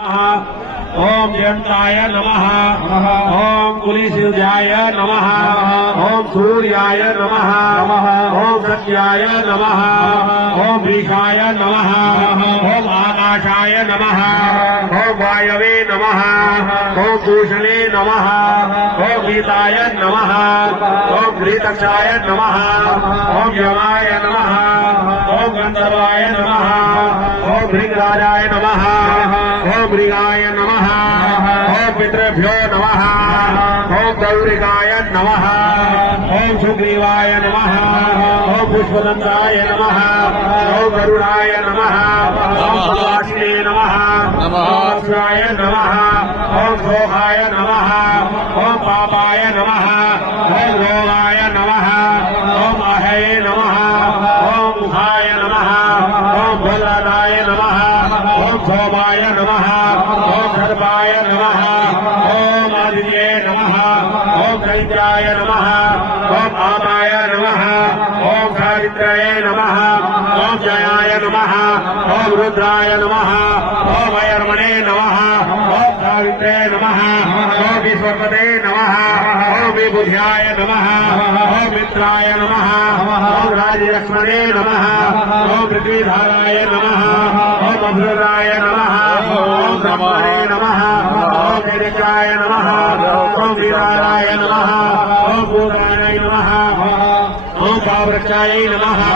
ओम जयंताय नमः। ओम कुलिशिल्जाय नमः। ओम सूर्याय नमः। ओम सत्याय नमः। ओम भीषाय नमः। ओम आकाशाय नमः। ओम वायवे नमः। ओम भूषणे नमः। ओम गीताय नमः। ओम घृतक्षाय नमः। ओम यमाय नमः। ओम गंधर्वाय नमः। ओम भृंगराजाय नमः। ओम मृगाय नमः। ओम पितृभ्यो नमः। ओम गौरिकाय नमः। ओम सुग्रीवाय नमः। ओम पुष्पदंताय नमः। ओम गरुडाय नमः। ओम सुवासिने नमः। ओम अक्षराय नमः। ओम शोभाय नमः। ओम पापाय नमः। ओम रोगाय नमः। ओम अहये नमः। ओम मुखाय नमः। ओम बलदाय नमः। ओम सोमाय नमः। ओम सर्वाय नमः। ओम आदित्ये नमः। ओम दैत्याय नमः। ओम आमाय नमः। ओम सावित्रये नमः। ओम जयाय नमः। ओम रुद्राय नमः। ओम अयर्मणे नमः। ओम सावित्रे नमः। ओम विश्वपते नमः। ओम विबुध्याय नमः। ओम मित्राय नमः। ओम राजलक्ष्मणे नमः। ओम पृथ्वीधाराय नमः। ओम अभ्युदयाय नमः। ओम ब्रह्मणे नमः। ओम निरक्षाय नमः। ओम वीराय नमः। ओम भूताय नमः। ओम कावृक्षाय नमः।